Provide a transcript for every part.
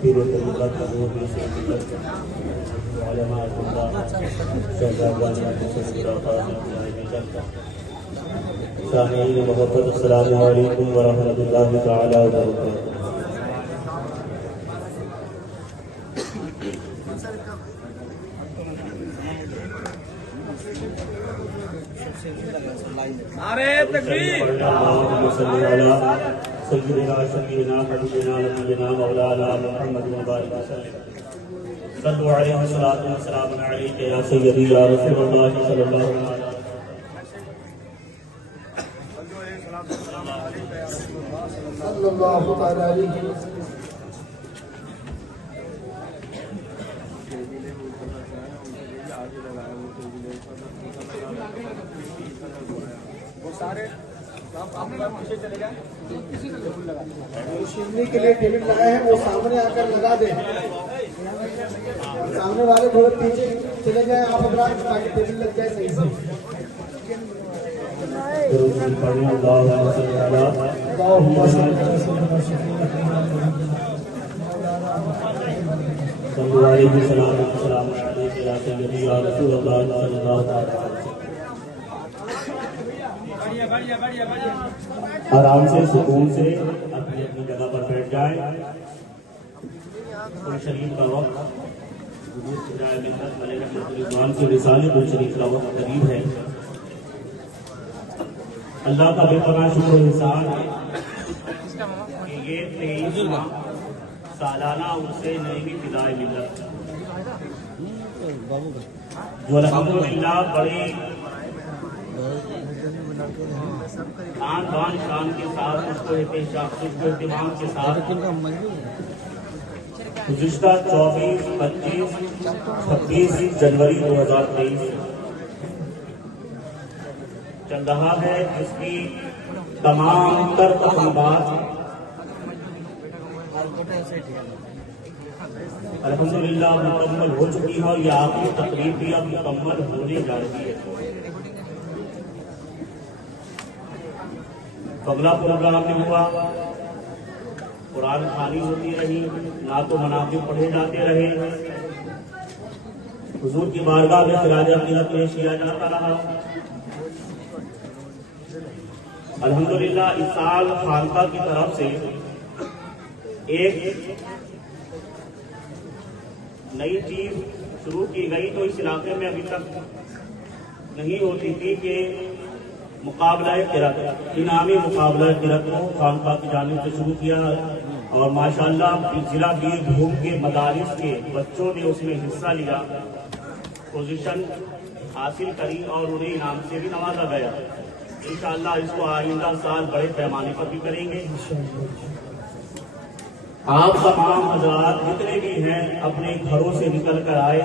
پیر طریقت حضور ناصر ملت علماء اللہ شہزادگان سامعین محبت، السلام علیکم ورحمۃ اللہ تعالی وبرکاتہ۔ نعرہ تکبیر۔ اللہم صلی علی سیدنا شفیعنا حبیبنا نبینا مولانا محمد مبارک وسلم۔ صلو علیہ الصلوۃ والسلام علیک یا سیدی یا رسول اللہ صلی اللہ علیہ وسلم۔ صلی اللہ تعالی علیہ وسلم۔ شیرنی کے لیے ٹیبل لگائے ہیں، وہ سامنے آ کر لگا دیں۔ سامنے والے تھوڑے پیچھے چلے جائیں آپ حضرات، تاکہ ٹیبل لگ جائے صحیح سے۔ اللہم صلی علی صلو علیہ السلام علیک یا سیدی یا رسول اللہ صلی اللہ علیہ وسلم۔ آرام سے سکون سے اپنی اپنی جگہ پر بیٹھ جائیں۔ قرآن شریف کا وقت خدائے ملت ملک شیخ الرحمان کے رسالے قرآن شریف کا وقت قریب ہے۔ اللہ کا بے پناہ شکر و احسان ہے کہ یہ 23واں سالانہ عرص نئی فدائے ملت جو الحمدللہ بڑے آن بان شان کے ساتھ اس کو اہتمام کے ساتھ گزشتہ 24، 25، 26 جنوری 2023 چل رہا ہے، جس کی تمام تر تقریبات الحمدللہ مکمل ہو چکی ہے اور یہ آخری تقریب بھی اب مکمل ہونے جا رہی ہے۔ بگلا پروگرام میں ہوا، قرآن خوانی ہوتی رہی، نعت و مناقب پڑھے جاتے رہے، حضور کی بارگاہ میں خراج عقیدت پیش کیا جاتا رہا۔ الحمدللہ اس سال خانقاہ کی طرف سے ایک نئی چیز شروع کی گئی، تو اس علاقے میں ابھی تک نہیں ہوتی تھی کہ مقابلہ قرأت، انعامی مقابلہ قرأت کو خانقاہ کی جانب سے شروع کیا، اور ماشاءاللہ ضلع بیر بھوم کے مدارس کے بچوں نے اس میں حصہ لیا، پوزیشن حاصل کری اور انہیں انعام سے بھی نوازا گیا۔ انشاءاللہ اس کو آئندہ سال بڑے پیمانے پر بھی کریں گے۔ آپ تمام حضرات جتنے بھی ہیں اپنے گھروں سے نکل کر آئے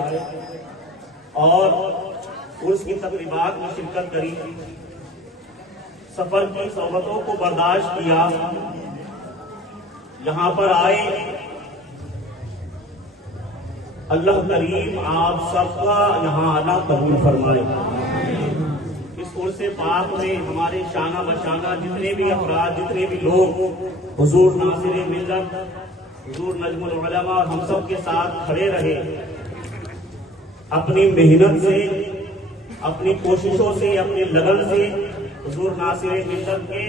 اور اس کی تقریبات میں شرکت کری، سفر کی صحبتوں کو برداشت کیا، یہاں پر آئے۔ اللہ کریم آپ سب کا یہاں آنا قبول فرمائے۔ اس عرص پاک میں ہمارے شانہ بشانہ جتنے بھی افراد، جتنے بھی لوگ حضور ناصر ملت، حضور نجم العلماء ہم سب کے ساتھ کھڑے رہے، اپنی محنت سے، اپنی کوششوں سے، اپنی لگن سے حضور ناصر ملت کے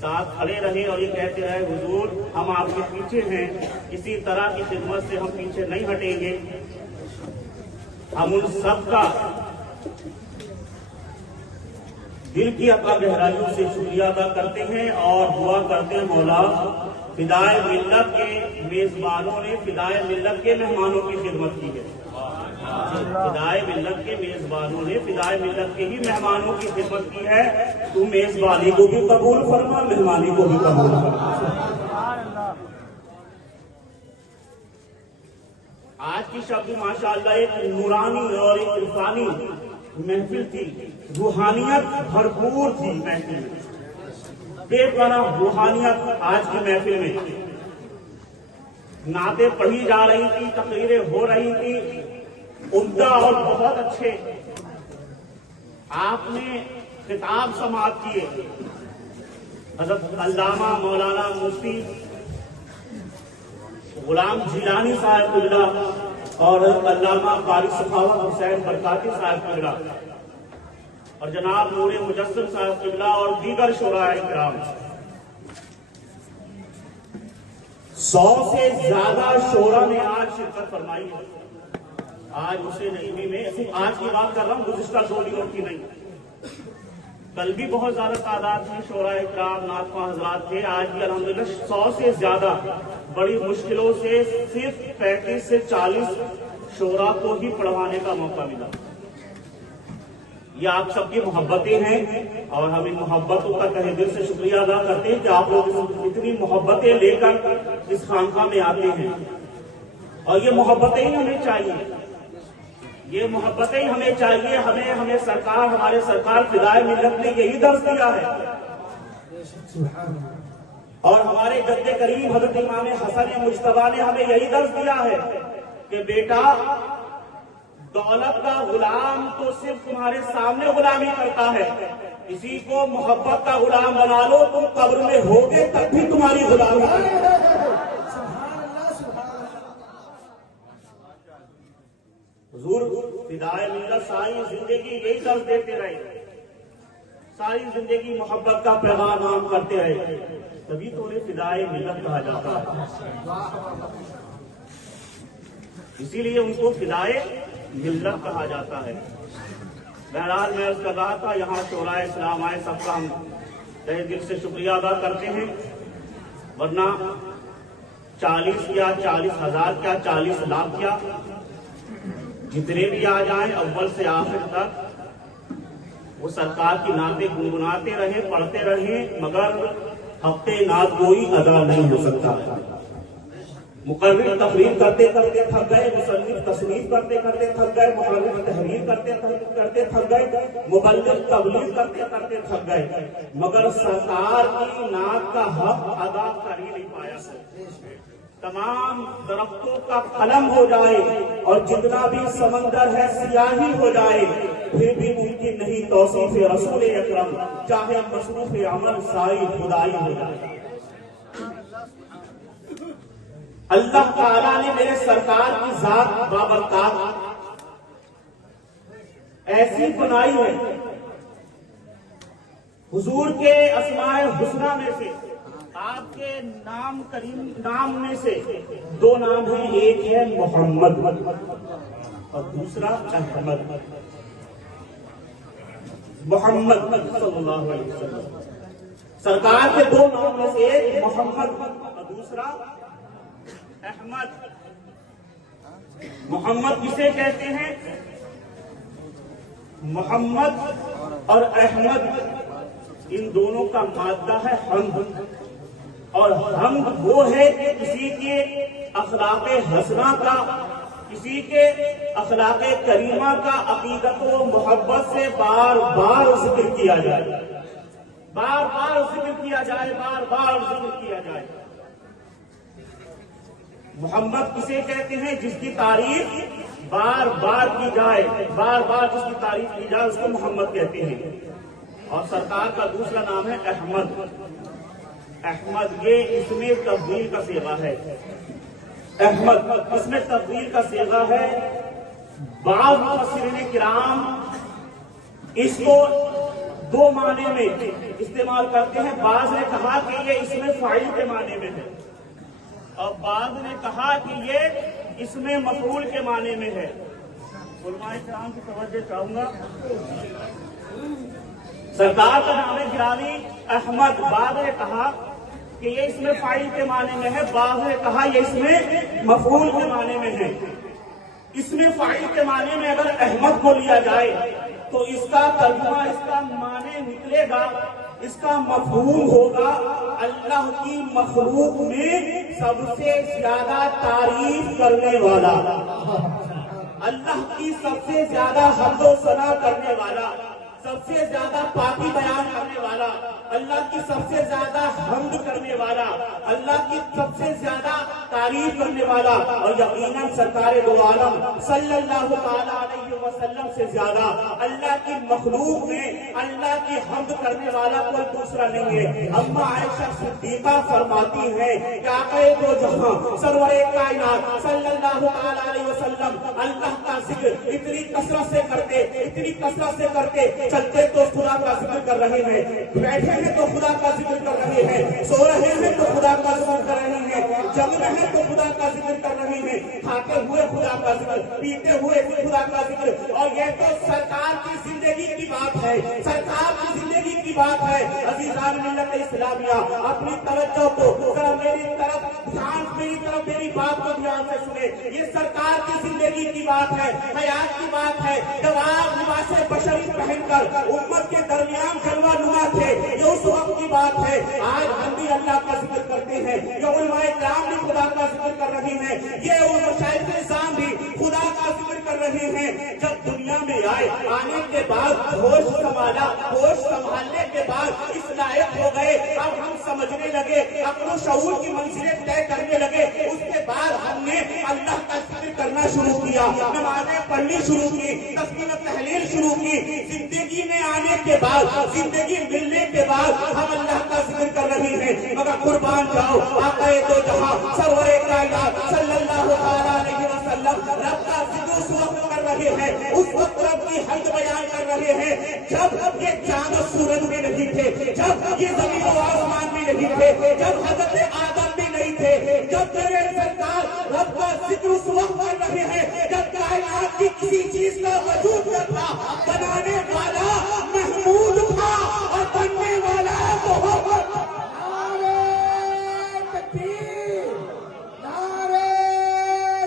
ساتھ کھڑے رہے اور یہ کہتے رہے حضور ہم آپ کے پیچھے ہیں، اسی طرح کی خدمت سے ہم پیچھے نہیں ہٹیں گے۔ ہم ان سب کا دل کی عطا گہرائیوں سے شکریہ ادا کرتے ہیں اور دعا کرتے ہیں مولا فدائے ملت کے میزبانوں نے فدائے ملت کے مہمانوں کی خدمت کی ہے، فدائے ملت کے میزبانوں نے فدائے ملت کے ہی مہمانوں کی خدمت کی ہے، تو میزبانی کو بھی قبول فرما، مہمانی کو بھی قبول فرما۔ آج کی شب ماشاءاللہ ایک نورانی اور ایک عرفانی محفل تھی، روحانیت بھرپور تھی محفل میں، بے پناہ روحانیت آج کی محفل میں۔ نعتیں پڑھی جا رہی تھی، تقریریں ہو رہی تھی، عمدہ اور بہت اچھے آپ نے خطاب سماعت کیے۔ حضرت علامہ مولانا مفتی غلام جیلانی صاحب قبلہ اور علامہ قاری سخاوت حسین برکاتی صاحب قبلہ اور جناب نور مجسم صاحب قبلہ اور دیگر شعراء کرام 100 سے زیادہ شعراء نے آج شرکت فرمائی ہے. آج اسے نعیمی میں صرف آج کی بات کر رہا ہوں، گزشتہ 2 دنوں کی نہیں. کل بھی بہت زیادہ تعداد میں شعراء کرام نعت خواں حضرات تھے. آج بھی الحمدللہ 100 سے زیادہ بڑی مشکلوں سے صرف 35 سے 40 شعراء کو ہی پڑھوانے کا موقع ملا. یہ آپ سب کی محبتیں ہیں اور ہم ان محبتوں کا تہہ دل سے شکریہ ادا کرتے ہیں کہ آپ لوگ اتنی محبتیں لے کر اس خانقاہ میں آتے ہیں. اور یہ محبتیں ہی ہمیں چاہیے، یہ محبتیں ہمیں چاہیے. ہمیں سرکار، ہمارے سرکار فدائے ملت نے یہی درس دیا ہے اور ہمارے جد کریم حضرت امام حسن مجتبیٰ نے ہمیں یہی درس دیا ہے کہ بیٹا دولت کا غلام تو صرف تمہارے سامنے غلامی کرتا ہے، کسی کو محبت کا غلام بنا لو، تم قبر میں ہوگے تب بھی تمہاری غلامی ہے. حضور فدائے ملت ساری زندگی یہی درس دیتے رہے، ساری زندگی محبت کا پیغام عام کرتے رہے، تبھی تو انہیں فدائے ملت کہا جاتا ہے. اسی لیے ان کو فدائے ملت کہا جاتا ہے. بہرحال میں عرض کر رہا تھا یہاں شعراء اسلام آئے، سب کا ہم تہہ دل سے شکریہ ادا کرتے ہیں. ورنہ 40 کیا 40,000 کیا 40 لاکھ کیا جتنے بھی آ جائیں اول سے آخر تک وہ سرکار کی نعتیں گنگناتے رہے، پڑھتے رہے، مگر حق نعت گوئی ادا نہیں ہو سکتا. مقرر تقریر کرتے کرتے تھک گئے، مصنف تصنیف کرتے کرتے تھک گئے، محرر تحریر کرتے کرتے تھک گئے، مبلغ تبلیغ کرتے کرتے تھک گئے، مگر سرکار کی نعت کا حق ادا کر ہی نہیں پایا. تمام درختوں کا قلم ہو جائے اور جتنا بھی سمندر ہے سیاہی ہو جائے، پھر بھی ممکن نہیں توصیف رسول اکرم، چاہے مصروف عمل سائی خدائی ہو جائے. اللہ تعالیٰ نے میرے سرکار کی ذات بابرکات ایسی بنائی ہے. حضور کے اسماء الحسنی میں سے، آپ کے نام کریم نام میں سے 2 نام ہیں، ایک ہے محمد اور دوسرا احمد. محمد صلی اللہ علیہ وسلم سرکار کے 2 نام میں سے ایک محمد اور دوسرا احمد. محمد کسے کہتے ہیں؟ محمد اور احمد ان دونوں کا مادہ ہے حمد، اور حمد وہ ہے کہ کسی کے اخلاق حسنہ کا، کسی کے اخلاق کریمہ کا عقیدت و محبت سے بار بار ذکر کیا جائے، بار بار ذکر کیا جائے، بار بار ذکر کیا جائے. محمد کسے کہتے ہیں؟ جس کی تعریف بار بار کی جائے، بار بار جس کی تعریف کی جائے اس کو محمد کہتے ہیں. اور سرکار کا دوسرا نام ہے احمد. احمد یہ اس میں تفضیل کا صیغہ ہے. احمد اس میں تفضیل کا صیغہ ہے. بعض مفسرین کرام اس کو 2 معنی میں استعمال کرتے ہیں. بعض نے کہا کہ یہ اس میں فاعل کے معنی میں ہے اور بعض نے کہا کہ یہ اس میں مفعول کے معنی میں ہے. علماء کرام کی توجہ چاہوں گا. سرکار کا نام گرامی احمد، بعض نے کہا کہ یہ اس میں فاعل کے معنی میں ہے، بعض نے کہا یہ اس میں مفعول کے معنی میں ہے. اس میں فاعل کے معنی میں اگر احمد کو لیا جائے تو اس کا ترجمہ، اس کا معنی نکلے گا، اس کا مفہوم ہوگا اللہ کی مخلوق میں سب سے زیادہ تعریف کرنے والا، اللہ کی سب سے زیادہ حمد و ثنا کرنے والا. سب سے زیادہ پاکی بیان کرنے والا، اللہ کی سب سے زیادہ حمد کرنے والا، اللہ کی سب سے زیادہ تعریف کرنے والا، اور یقیناً سرکار دو عالم صلی اللہ علیہ وسلم سے زیادہ اللہ کی مخلوق میں اللہ کی حمد کرنے والا کوئی دوسرا نہیں ہے۔ اما عائشہ صدیقہ فرماتی ہے کہ آقا دو جہاں سرور کائنات صلی اللہ علیہ وسلم اللہ کا ذکر اتنی کثرت سے کرتے، اتنی کثرت سے کرتے، چلتے تو خدا کا ذکر کر رہے ہیں، بیٹھے ہیں تو خدا کا ذکر کر رہے ہیں، سو رہے ہیں تو خدا کا ذکر کر رہے ہیں، جگ میں ہیں تو خدا کا ذکر کر رہے ہیں، کھاتے ہوئے خدا کا ذکر، پیتے ہوئے خدا کا ذکر۔ اور یہ تو سرکار کی زندگی کی بات ہے، سرکار کی زندگی کی بات ہے۔ عزیزان ملت اسلامیہ، اپنی توجہ کو ذرا میری طرف میری بات کو دھیان سے سنے۔ یہ سرکار کی زندگی کی بات ہے، حیات کی بات ہے، جب آپ لباس بشری پہن کر امت کے درمیان جلوہ نما تھے، یہ اس وقت کی بات ہے۔ آج ہم بھی اللہ کا ذکر کرتے ہیں، یہ علماء کرام بھی خدا کا ذکر کر رہی ہیں، یہ مشائخ نظام بھی خدا کا ذکر کر رہے ہیں۔ جب دنیا میں آنے کے بعد ہوش سنبھالنے کے بعد اس لائق ہو گئے، اب ہم سمجھنے لگے، عقل و شعور کی منزلیں طے کرنے لگے، اس کے بعد ہم نے اللہ کا ذکر کرنا شروع کیا، نمازیں پڑھنی شروع کی، تسبیح و تحلیل شروع کی۔ زندگی میں آنے کے بعد، زندگی ملنے کے بعد ہم اللہ کا ذکر کر رہے ہیں، مگر قربان جاؤ آقا دو جہاں سرور کائنات صلی اللہ علیہ وسلم رب کا ذکر اس وقت کر رہے ہیں، اس وقت رب کی حمد بیان کر رہے ہیں جب یہ چاند و سورج بھی نہیں تھے، جب یہ زمین و آسمان بھی نہیں تھے، جب حضرت آدم بھی نہیں تھے، جب میرے سرکار رب کا ذکر اس وقت کر رہے ہیں جب کائنات کی کسی چیز کا وجود نہ تھا، بنانے والا محمود تھا اور بننے والا محمد۔ نعرہ تکبیر، نعرہ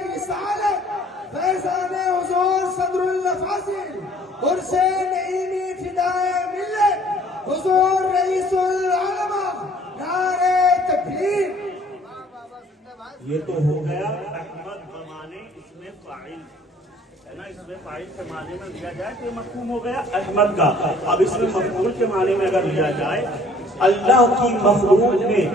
رسالت، فیضان حضور صدر الفاضل حسین نعیمی فدائے ملت حضور رئیس العلماء، نعرہ تکبیر۔ یہ تو ہو گیا احمد بمانے اس میں فاعل ہے نا، اس میں فاعل کے معنی میں لیا جائے تو یہ مفہوم ہو گیا احمد کا۔ اب اس میں مفعول کے معنی میں اگر لیا جائے اللہ کی مخلوق میں،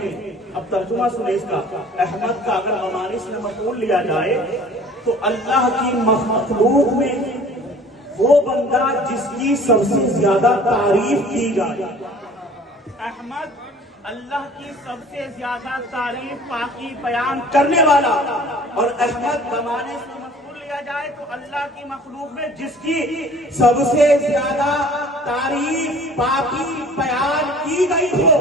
اب ترجمہ سنے اس کا، احمد کا اگر بمانے اس میں مفعول لیا جائے تو اللہ کی مخلوق میں وہ بندہ جس کی سب سے زیادہ تعریف کی جائے۔ احمد اللہ کی سب سے زیادہ تعریف پاکی بیان کرنے والا، اور احمد بمانے سے مفعول لیا جائے تو اللہ کی مخلوق میں جس کی سب سے زیادہ تعریف پاکی بیان کی گئی ہو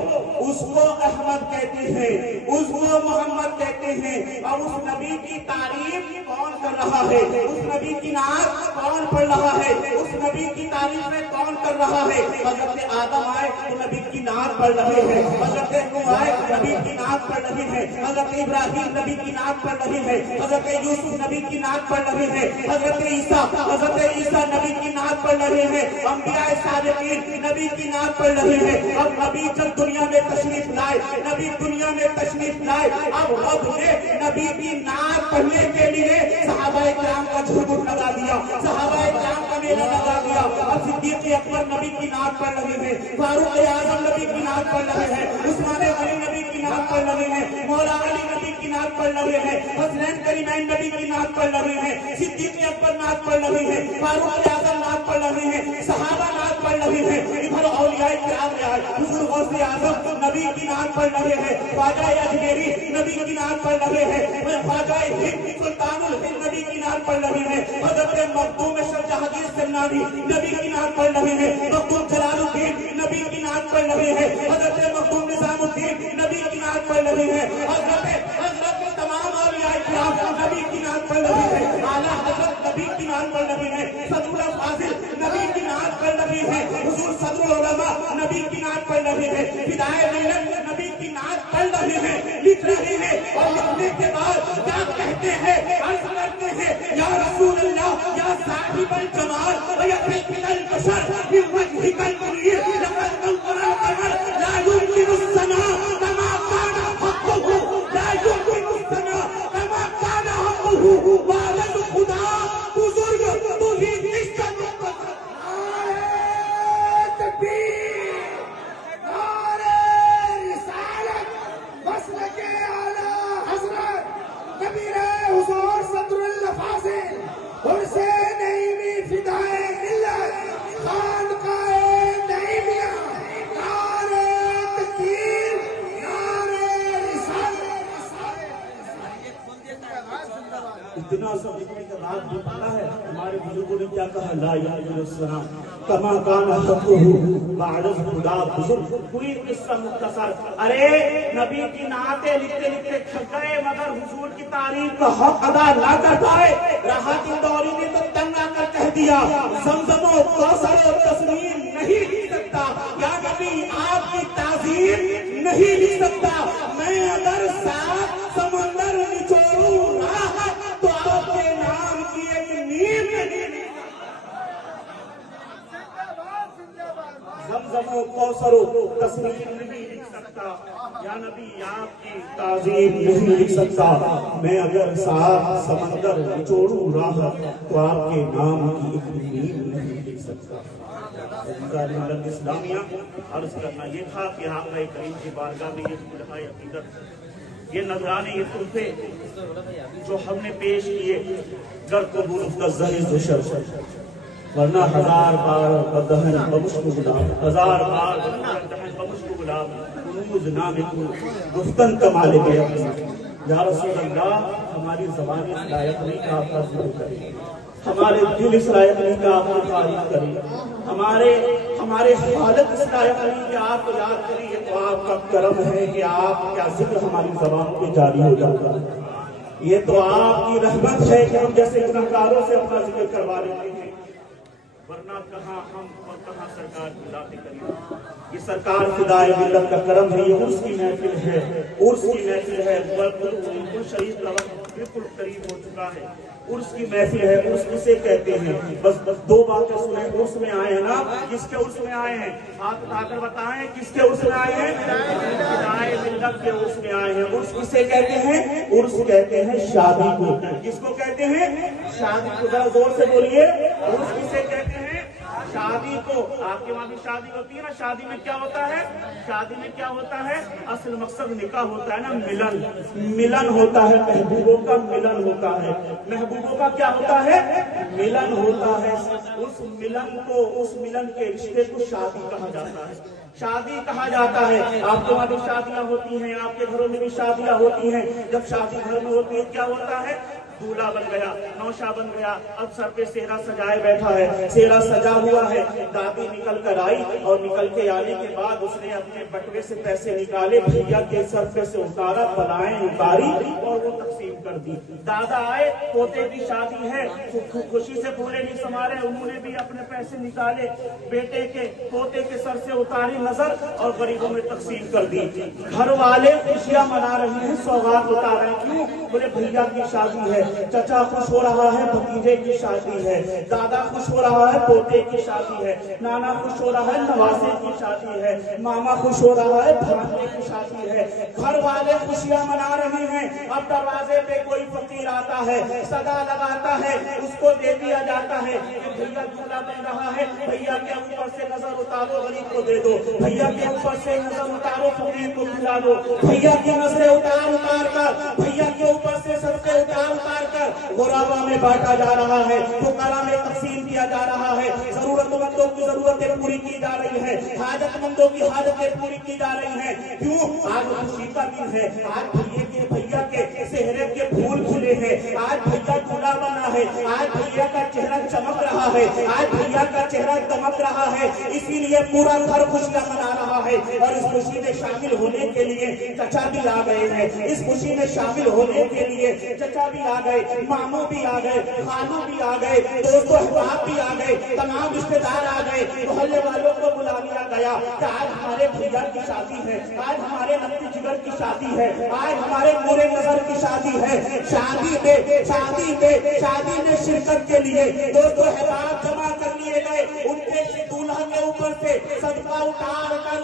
اس کو احمد کہتے ہیں، اس کو محمد کہتے ہیں۔ اور اس نبی کی تعریف کون کر رہا ہے، اس نبی کی نعت کون پڑھ رہا ہے، اس نبی کی تعریف میں کون کر رہا ہے؟ حضرت آدم آئے تو نبی کی نعت پڑھ رہے ہیں، حضرت نوح آئے نبی کی نعت پڑھ رہے ہیں، حضرت ابراہیم نبی کی نعت پڑھ رہے ہیں، حضرت یوسف نبی کی نعت پڑھ رہے ہیں، حضرت عیسیٰ نبی کی نعت پڑھ رہے ہیں، انبیاء صادقین نبی کی نعت پڑھ رہے ہیں۔ اب نبی جب دنیا میں تشریف لائے، نبی دنیا میں تشریف لائے، اب رب نے نبی کی نعت پڑھنے کے لیے صحابہ کرام کا جھوٹ لگا دیا، صحابہ کرام کا میلہ لگا دیا۔ اب صدیق اکبر نبی کی نعت پڑھ رہے ہیں، فاروق اعظم نبی کی نعت پڑھ رہے ہیں، عثمان غنی نبی کی نعت پڑھ رہے ہیں، مولا علی نبی کی نعت پڑھ رہے ہیں، حسنین کریمین نبی کی نعت پڑھ رہے ہیں، صدیق اکبر نعت پڑھ رہے ہیں، فاروق اعظم نعت پڑھ رہے ہیں، صحابہ نعت پڑھ رہے ہیں، ادھر اولیاء کرام حضور غوث اعظم نبی کی نعت پڑھ رہے ہیں، خواجہ اجمیری نبی کی نعت پڑھ رہے ہیں، خواجہ ہند سلطان الہند نبی کی نعت پڑھ رہے ہیں، حضرت مخدوم شاہ جہانگیر سنانی نبی کی نعت پڑھ رہے ہیں، مخدوم جلال الدین نبی کی نعت پڑھ رہے ہیں، حضرت مخدوم نظام الدین نبی کی نعت پڑھ رہے ہیں، حضرت تمام اولیاء کرام نبی کی نعت پڑھ رہے ہیں، اعلیٰ حضرت نبی کی نعت پڑھ رہے ہیں، صدر الفاضل نبی کی نعت پڑھ رہے ہیں، حضور صدر العلماء نبی کی نعت پڑھ رہے ہیں، فدائے ملت نبی کی نعت پڑھ رہے ہیں، لکھ رہے ہیں، اور لکھنے کے بعد کیا کہتے ہیں، عرض کرتے ہیں یا رسول اللہ یا صاحب الجمال یا خلق البشر من وجهك المنير لقد انقر القمر لا يمكن السماء كما كان حقه، لا يمكن السماء كما كان حقه، والد خدا بزرگ تو ہی نشان اتنا سمجھنے کے بعد بھی پتا ہے ہمارے بزرگوں نے کیا کہا، لا یعلم السلام کما کان حقہ بعد خدا بزرگ. پوری قصہ مختصر. ارے نبی کی نعتیں لکھتے لکھتے تھک گئے مگر حضور کی تعریف کا حق ادا نہ کر پائے. راحت اندوری نے تو تنگ آ کر کہہ دیا، زمزم و کوثر و تسنیم نہیں لکھ سکتا، یا نبی آپ کی تعظیم نہیں لکھ سکتا. میں اگر سات سمندر نچوڑوں راہ تو آپ کے نام کی ایک نیم نہیں. زمزم و کوثر و تسنیم نہیں لکھ سکتا، یا نبی آپ کی تعظیم نہیں لکھ سکتا. میں اگر سات سمندر نچوڑوں راہ تو آپ کے نام کی ایک نیم نہیں لکھ سکتا. ملت اسلامیہ عرض کرنا یہ تھا کہ آقا کریم کی بارگاہ میں یہ صلح عقیدت، یہ نذرانے، یہ تحفے جو ہم نے پیش کیے، گر قبول کا زہر و شر، ورنہ ہزار بار بدہن بمشک گلاب، ہزار بار بدہن بمشک گلاب، کنوز نام کو گفتن کمال بے اپنا. یا رسول اللہ ہماری زبان اس لائق نہیں کہ آپ کا ذکر کریں، ہمارے دل اس لائق نہیں کہ آپ کی تعریف کریں، ہمارے حالت اس لائق نہیں کہ آپ کو یاد کریں. یہ تو آپ کا کرم ہے کہ آپ کا ذکر ہماری زبان پہ جاری ہو جاتا ہے. یہ تو آپ کی رحمت ہے کہ ہم جیسے گنہگاروں سے اپنا ذکر کروا لیتے ہیں، ورنہ کہاں ہم اور کہاں سرکار کی ذات کریم. یہ سرکار خدائے ملت کا کرم ہے. یہ عرس کی محفل ہے، عرس کی محفل ہے. بالکل شریف کا وقت بالکل قریب ہو چکا ہے. عرس کی محفل ہے. عرس کسے کہتے ہیں؟ بس دو باتیں سنیں. عرس میں آئے ہیں نا، کس کے عرس میں آئے ہیں؟ ہاتھ اٹھا کر بتائیں کس کے عرس میں آئے ہیں؟ خدائے ملت کے عرس میں آئے ہیں. عرس کسے کہتے ہیں؟ عرس کہتے ہیں شادی کو. کس کو کہتے ہیں؟ شادی کو. ذرا زور سے بولیے. عرس کسے کہتے ہیں؟ شادی کو. آپ کے وہاں بھی شادی ہوتی ہے نا. شادی میں کیا ہوتا ہے؟ شادی میں کیا ہوتا ہے؟ اصل مقصد نکاح ہوتا ہے نا، ملن. ملن ہوتا ہے، محبوبوں کا ملن ہوتا ہے. محبوبوں کا کیا ہوتا ہے؟ ملن ہوتا ہے. اس ملن کو، اس ملن کے رشتے کو شادی کہا جاتا ہے. شادی کہا جاتا ہے. آپ کے وہاں بھی شادیاں ہوتی ہیں، آپ کے گھروں میں بھی شادیاں ہوتی ہیں. جب شادی گھر میں ہوتی ہے کیا ہوتا ہے؟ دولہا بن گیا، نوشا بن گیا، اب سر پہ سہرا سجائے بیٹھا ہے، سہرا سجا ہوا ہے. دادی نکل کر آئی اور نکل کے آنے کے بعد اس نے اپنے بٹوے سے پیسے نکالے، بھیا کے سر پہ سے اتارا، بلائیں اتاری اور وہ تقسیم کر دی. دادا آئے، پوتے کی شادی ہے، خوشی سے بھولے نہیں سمارے، انہوں نے بھی اپنے پیسے نکالے، بیٹے کے پوتے کے سر سے اتاری نظر اور غریبوں میں تقسیم کر دی. گھر والے خوشیاں منا رہے ہیں، سوغات اتار رہے ہیں. کیوں؟ بولے بھیا کی شادی ہے. چچا خوش ہو رہا ہے، بھتیجے کی شادی ہے. دادا خوش ہو رہا ہے، پوتے کی شادی ہے. نانا خوش ہو رہا ہے، نواسے کی شادی ہے. ماما خوش ہو رہا ہے، بھانجے کی شادی ہے. گھر والے خوشیاں منا رہے ہیں. اب دروازے پہ کوئی فقیر آتا ہے، صدا لگاتا ہے، اس کو دے دیا جاتا ہے کہ بھیا دولہا بن رہا ہے، بھیا کے اوپر سے نظر اتارو، غریب کو دے دو. بھیا کے اوپر سے نظر اتارو، فقیر کو کھلا دو. بھیا کی نظریں اتار کر، بھیا کے اوپر سے سب سے اتار کر غربا میں بانٹا جا رہا ہے، فقراء میں تقسیم کیا جا رہا ہے. ضرورت مندوں کی ضرورتیں پوری کی جا رہی ہیں، حاجت مندوں کی حاجتیں پوری کی جا رہی ہیں. کیوں؟ آج خوشی کا دن ہے. آج بھیا کے چہرے کے پھول کھلے ہیں. آج بھیا دولہا بنا ہے. آج بھیا کا چہرہ چمک رہا ہے. آج بھیا کا چہرہ دمک رہا ہے. اسی لیے پورا گھر خوشیاں منا رہا ہے. اور اس خوشی میں شامل ہونے کے لیے چچا بھی آ گئے ہیں. اس خوشی میں شامل ہونے کے لیے چچا بھی آ گئے، ماموں بھی آ گئے، خالو بھی آ گئے، دوست و احباب بھی آ گئے، تمام رشتے دار آ گئے. محلے والوں کو بلا لیا گیا کہ آج ہمارے بھیا کی شادی ہے، آج ہمارے لگتی جگر کی شادی ہے، آج ہمارے پورے نظر کی شادی ہے. شادی میں شرکت کے لیے دوست و احباب جمع کر لیے گئے. ان کے دولہا کے اوپر سے صدقہ اتار کر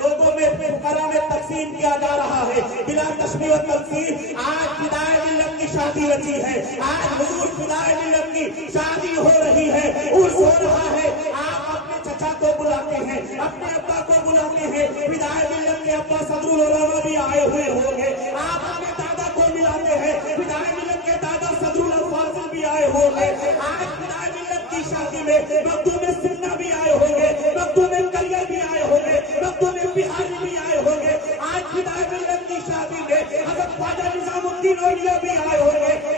لوگوں میں فقراء میں تقسیم کیا جا رہا ہے بلا تشبیہ و تمثیل. آج خدائے ملت کی شادی رچی ہے. آج حضور خدائے ملت کی شادی ہو رہی ہے، عرس ہو رہا ہے. آپ اپنے چچا کو بلاتے ہیں، اپنے ابا کو بلاتے ہیں. خدائے ملت کے ابا صدر العلماء بھی آئے ہوئے ہوں گے. آپ اپنے دادا کو ملاتے ہیں، خدائے ملت کے دادا صدر الفاضل بھی آئے ہوں گے. آج خدائے ملت کی شادی میں مخدوم سنہ بھی آئے ہوں گے، مخدوم کلیہ بھی آئے ہوں گے، مخدوم بہاری بھی آئے ہوں گے. آج خدائے ملت کی شادی میں حضرت خواجہ نظام الدین اولیاء بھی آئے ہوں گے.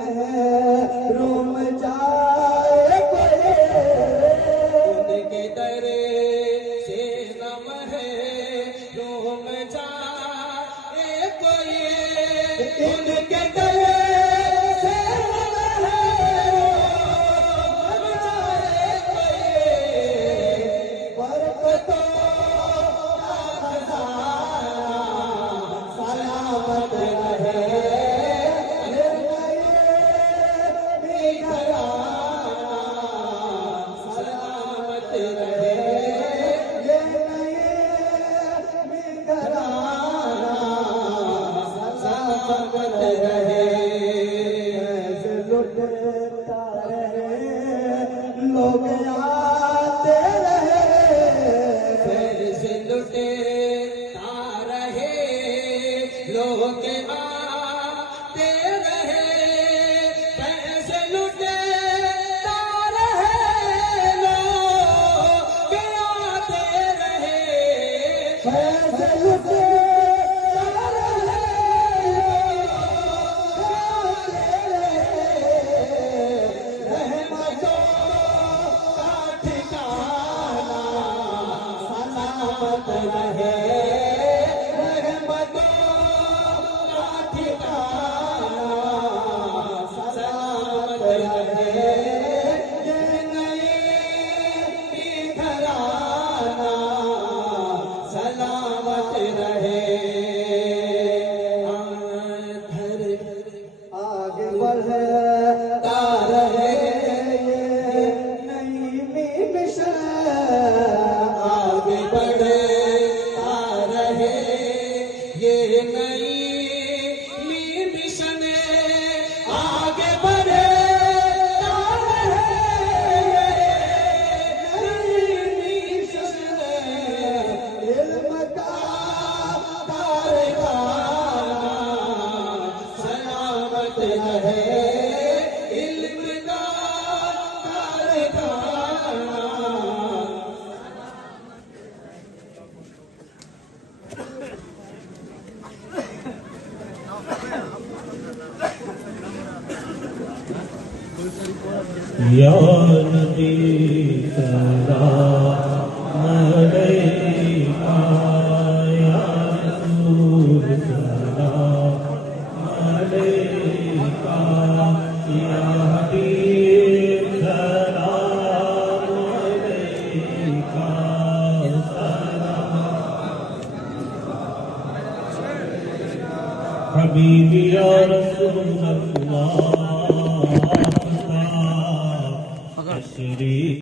محروم جائے کوئی ان کے در سے نہ محروم جائے کوئی ان کے در سے محروم جائے کوئی برکتوں کا خزانہ سلامت رہے سلامت رہے سلامت رہے لٹتا رہے لوگ آتے رہے فیض لٹتا رہے لوگ آتے رہے فیض لٹتا رہے لوگ آتے رہے فیض لٹتا رہے آتے رہے رحمتوں کا ٹھکانہ سلامت رہے رحمتوں کا ٹھکانہ سلامت رہے یہ نہیں گھرانہ سلامت رہے آگے بڑھتا رہے نئی مشن آگے بڑھتا رہے یہ نئی مشن آگے بڑھتا رہے نئی مشن علم کا کارخانہ سلامت رہے علم کا کارخانہ یا نبی سلام علیکہ یا رسول سلام علیکہ یا حبیب سلام علیکہ حبیبی یا رسول اللہ تشریف